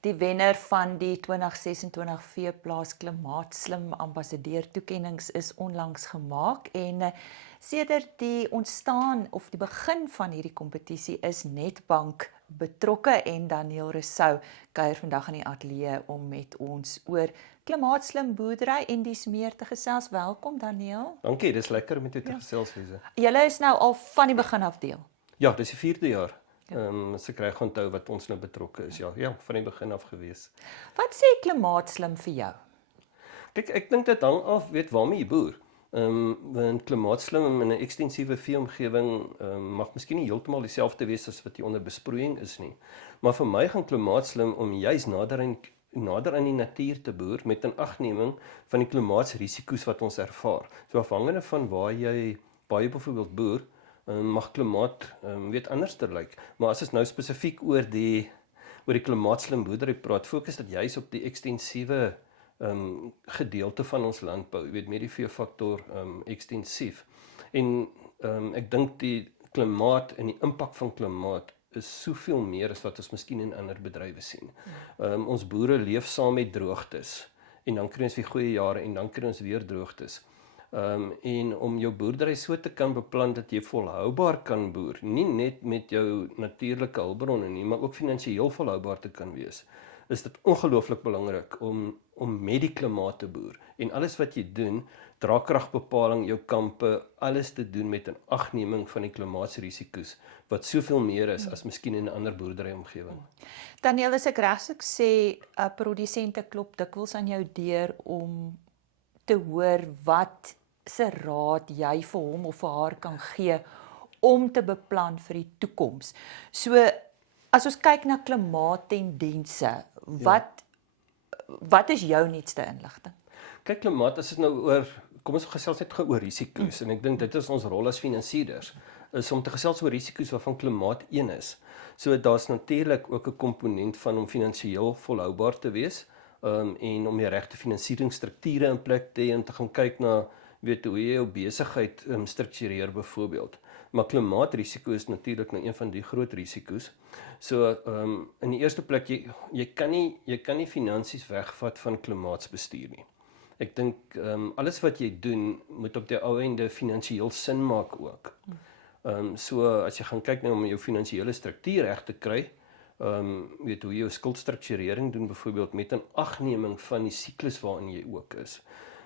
Die wenner van die 2026 Veeplaas Klimaatslim ambassadeur toekennings is onlangs gemaak en sedert die ontstaan of die begin van hierdie kompetisie is Netbank betrokke en Daniel Rousseau kuier vandag in die ateljee om met ons oor klimaatslim boerdery en dies meer te gesels. Welkom Daniel. Dankie, dis lekker om met jou te gesels, Lize. Julle is nou al van die begin af deel. Ja, dis die 4de jaar. As ek reg onthou wat ons nou betrokke is. Ja, van die begin af gewees. Wat sê klimaatslim vir jou? Kyk, ek dink dit hang af, waarmee jy boer. Want klimaatslim in 'n ekstensiewe veeomgewing mag miskien nie heeltemal dieselfde wees as wat jy onder besproeiing is nie. Maar vir my gaan klimaatslim om juis nader aan die natuur te boer met 'n agneming van die klimaatsrisiko's wat ons ervaar. So afhangende van waar jy byvoorbeeld boer, mag klimaat anders te lyk. Maar as ons nou spesifiek oor die klimaatslim boerdery praat, fokus dit juis op die ekstensiewe gedeelte van ons landbou, met die veefaktor ekstensief. En ek dink die klimaat en die impak van klimaat is soveel meer as wat ons miskien in ander bedrywe sien. Ons boere leef saam met droogtes en dan kry ons weer goeie jare en dan kry ons weer droogtes. En om jou boerdery so te kan beplan dat jy volhoubaar kan boer, nie net met jou natuurlike hulpbronne nie, maar ook finansiëel volhoubaar te kan wees, is dit ongelooflik belangrik om met die klimaat te boer. En alles wat jy doen, draagkragbepaling, jou kampe, alles te doen met 'n agneming van die klimaatsrisiko's, wat soveel meer is as miskien in 'n ander boerderyomgewing. Daniel, as ek reg sê, produsente klop dikwels aan jou deur om te hoor wat se raad jy vir hom of vir haar kan gee om te beplan vir die toekoms. So, as ons kyk na klimaattendense, wat is jou nuutste inligting? Kyk, klimaat, as dit nou oor, kom ons gesels net gou oor risiko's, en ek dink dit is ons rol as finansierders, is om te gesels oor risiko's waarvan klimaat een is. So daar's natuurlik ook 'n komponent van om finansiëel volhoubaar te wees, en om die regte finansieringsstrukture in plek te hê en te gaan kyk na hoe jy jou besigheid struktureer byvoorbeeld. Maar klimaatrisiko is natuurlik nou een van die groot risiko's. So in die eerste plek, jy kan nie finansies wegvat van klimaatsbestuur nie. Ek dink alles wat jy doen moet op die ou einde finansiëel sin maak ook. So as jy gaan kyk nou om jou finansiële struktuur reg te kry, hoe jy jou skuldstrukturering doen byvoorbeeld met 'n agneming van die siklus waarin jy ook is.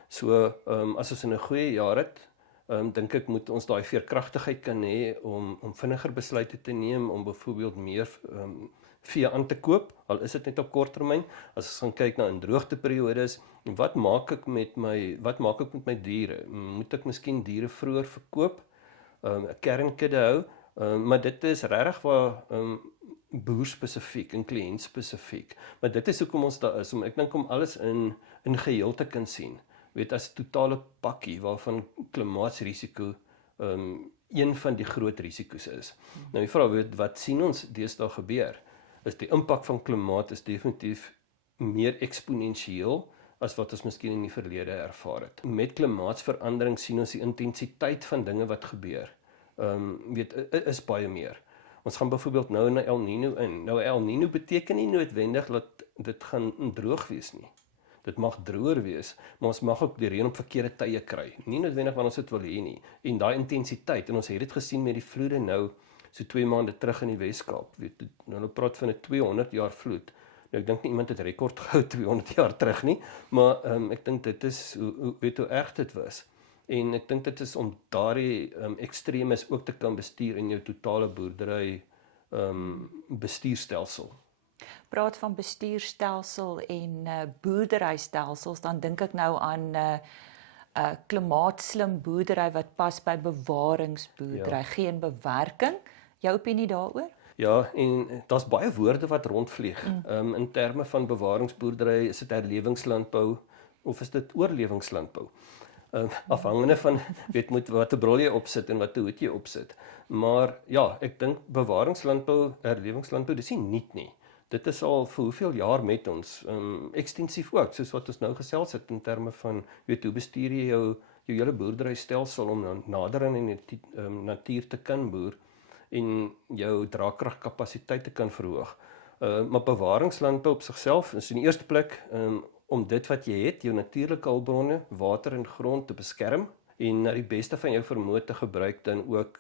So as ons in 'n goeie jaar het, dink ek moet ons daai veerkragtigheid kan hê om vinniger besluite te neem, om byvoorbeeld meer vee aan te koop, al is dit net op kort termyn. As ons gaan kyk na in droogteperiodes, wat maak ek met my diere? Moet ek miskien diere vroeër verkoop, 'n kernkudde hou, maar dit is regtig waar boerspesifiek en kliëntspesifiek. Maar dit is hoekom ons daar is, ek dink om alles in geheel te kan sien. As 'n totale pakkie waarvan klimaatsrisiko een van die groot risiko's is. Nou die vraag, wat sien ons deesdae gebeur? Is die impak van klimaat is definitief meer eksponensieel as wat ons miskien in die verlede ervaar het. Met klimaatsverandering sien ons die intensiteit van dinge wat gebeur. Is baie meer. Ons gaan byvoorbeeld nou na El Niño in. Nou El Niño beteken nie noodwendig dat dit gaan droog wees nie. Dit mag droër wees, maar ons mag ook die reën op verkeerde tye kry. Nie noodwendig wat ons dit wil hê nie. En daai intensiteit, en ons het dit gesien met die vloede nou, so 2 maande terug in die Weskaap. Nou praat van 'n 200 jaar vloed. Nou ek dink nie iemand het rekord gehou 200 jaar terug nie, maar ek dink dit is hoe erg dit was. En ek dink dit is om daardie ekstremes ook te kan bestuur in jou totale boerdery bestuurstelsel. Praat van bestuurstelsel en boerderystelsels, dan dink ek nou aan klimaatslim boerdery wat pas by bewaringsboerdery, geen bewerking. Jou opinie daaroor? Ja, en daar's baie woorde wat rondvlieg. In terme van bewaringsboerdery, is dit herlewingslandbou of is dit oorlewingslandbou? Afhangende van wat 'n bril jy opsit en wat 'n hoed jy opsit. Maar ja, ek dink bewaringslandbou, herlewingslandbou, dis nie nuut nie. Dit is al vir hoeveel jaar met ons, ekstensief ook, soos wat ons nou gesels het in terme van, hoe bestuur jy jou hele boerderystelsel om nader aan die natuur te kan boer en jou draagkragkapasiteit te kan verhoog. Maar bewaringslandbou op sigself is in die eerste plek om dit wat jy het, jou natuurlike hulpbronne, water en grond te beskerm en na die beste van jou vermoë te gebruik dan ook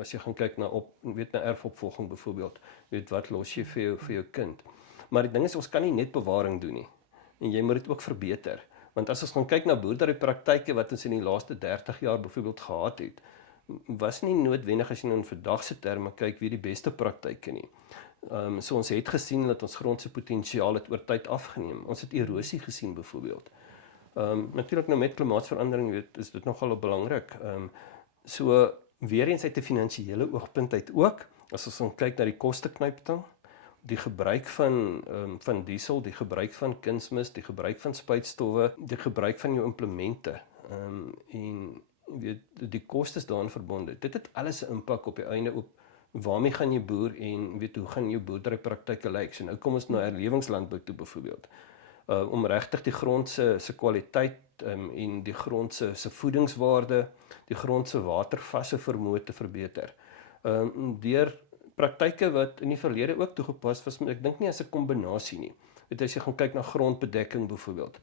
as jy gaan kyk na na erfopvolging byvoorbeeld, wat los jy vir jou kind. Maar die ding is ons kan nie net bewaring doen nie. En jy moet dit ook verbeter. Want as ons gaan kyk na boerderypraktyke wat ons in die laaste 30 jaar byvoorbeeld gehad het, was nie noodwendig as jy nou in vandag se terme kyk wie die beste praktyke nie. So ons het gesien dat ons grond se potensiaal het oor tyd afgeneem. Ons het erosie gesien byvoorbeeld. Natuurlik nou met klimaatsverandering is dit nogal belangrik. So weer eens uit 'n finansiële oogpunt uit ook, as ons gaan kyk na die kosteknyptang, die gebruik van diesel, die gebruik van kunsmis, die gebruik van spuitstowwe, die gebruik van jou implemente en die kostes daaraan verbonde. Dit het alles 'n impak op die einde op waarmee gaan jy boer en hoe gaan jou boerderypraktyke lyk. So nou kom ons na herlewingslandbou toe byvoorbeeld. Om regtig die grond se kwaliteit en die grond se voedingswaarde, die grond se watervasse vermoë te verbeter. Deur praktyke wat in die verlede ook toegepas was, maar ek dink nie as 'n kombinasie nie. As jy gaan kyk na grondbedekking byvoorbeeld.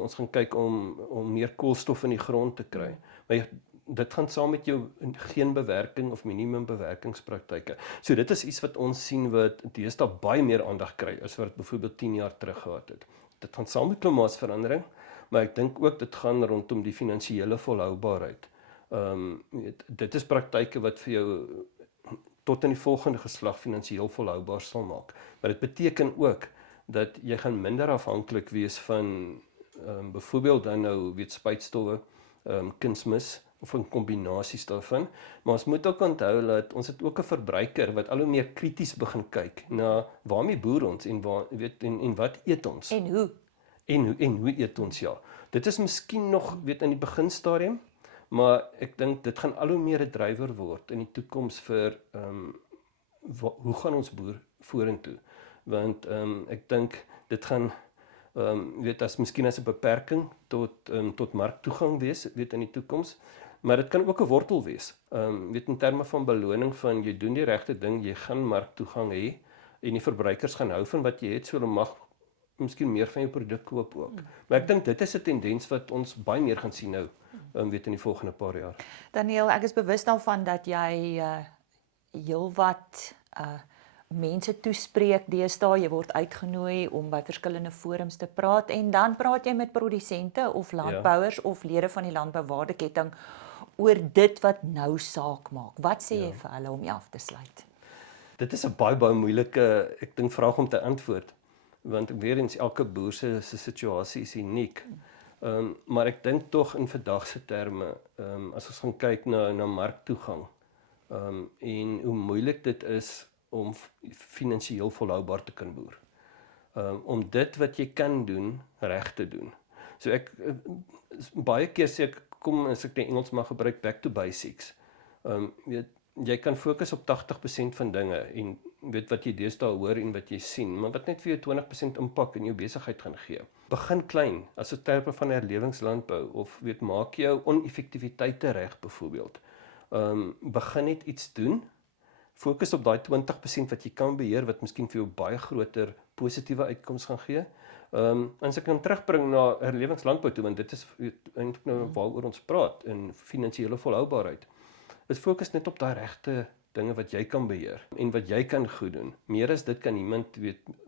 Ons gaan kyk om meer koolstof in die grond te kry. Maar dit gaan saam met jou geen bewerking of minimum bewerkingspraktyke. So dit is iets wat ons sien wat deesdae baie meer aandag kry as wat byvoorbeeld 10 jaar terug gehad het. Dit gaan saam met klimaatsverandering, maar ek dink ook dit gaan rondom die finansiële volhoubaarheid. Dit is praktyke wat vir jou tot in die volgende geslag finansiëel volhoubaar sal maak. Maar dit beteken ook dat jy gaan minder afhanklik wees van byvoorbeeld dan nou spuitstowwe, kunsmis of 'n kombinasies daarvan. Maar ons moet ook onthou dat ons het ook 'n verbruiker wat al hoe meer krities begin kyk na waarmee boer ons en wat eet ons. En hoe? En hoe eet ons, ja. Dit is miskien nog in die beginstadium, maar ek dink dit gaan al hoe meer 'n drywer word in die toekoms vir hoe gaan ons boer vorentoe? Want ek dink dit gaan as miskien as 'n beperking tot marktoegang wees, in die toekoms, maar dit kan ook 'n wortel wees. In terme van beloning van jy doen die regte ding, jy gaan marktoegang hê en die verbruikers gaan hou van wat jy het, so hulle mag miskien meer van jou produk koop ook. Maar ek dink dit is 'n tendens wat ons baie meer gaan sien nou, in die volgende paar jaar. Daniel, ek is bewus daarvan dat jy heelwat mense toespreek deesdae. Jy word uitgenooi om by verskillende forums te praat en dan praat jy met produsente of landbouers of lede van die landbouwaardeketting oor dit wat nou saak maak. Wat sê jy vir hulle om jy af te sluit? Dit is 'n baie moeilike, ek dink, vraag om te antwoord, want weer eens elke boer se situasie is uniek. Maar ek dink tog in vandag se terme, as ons gaan kyk na marktoegang, en hoe moeilik dit is om finansiëel volhoubaar te kan boer. Om dit wat jy kan doen, reg te doen. So ek baie keer sê ek, kom as ek die Engels mag gebruik, back to basics. Jy kan fokus op 80% van dinge en wat jy deesdae hoor en wat jy sien, maar wat net vir jou 20% impak in jou besigheid gaan gee. Begin klein, as 'n terme van herlewingslandbou of maak jou oneffektiwiteite reg byvoorbeeld. Begin net iets doen. Fokus op daai 20% wat jy kan beheer wat miskien vir jou baie groter positiewe uitkoms gaan gee. As ek kan terugbring na herlewingslandbou toe, want dit is eintlik nou waaroor ons praat in finansiële volhoubaarheid. Is fokus net op daai regte dinge wat jy kan beheer en wat jy kan goed doen. Meer as dit kan niemand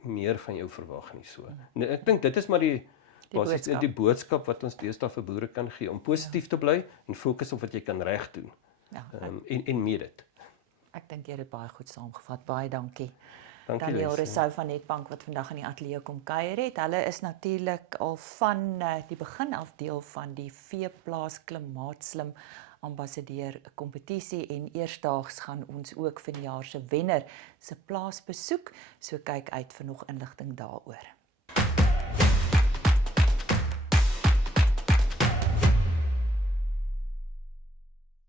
meer van jou verwag nie so. Nee, ek dink dit is maar die boodskap wat ons deesdae vir boere kan gee om positief te bly en fokus op wat jy kan reg doen. En meer dit. Ek dink jy het dit baie goed saamgevat. Baie dankie. Dankie Daniel Lise. Rousseau van Netbank wat vandag in die ateljee kom kuier het. Hulle is natuurlik al van die begin af deel van die Veeplaas Klimaatslim ambassadeur kompetisie en eersdaags gaan ons ook vanjaar se wenner se plaas besoek. So kyk uit vir nog inligting daaroor.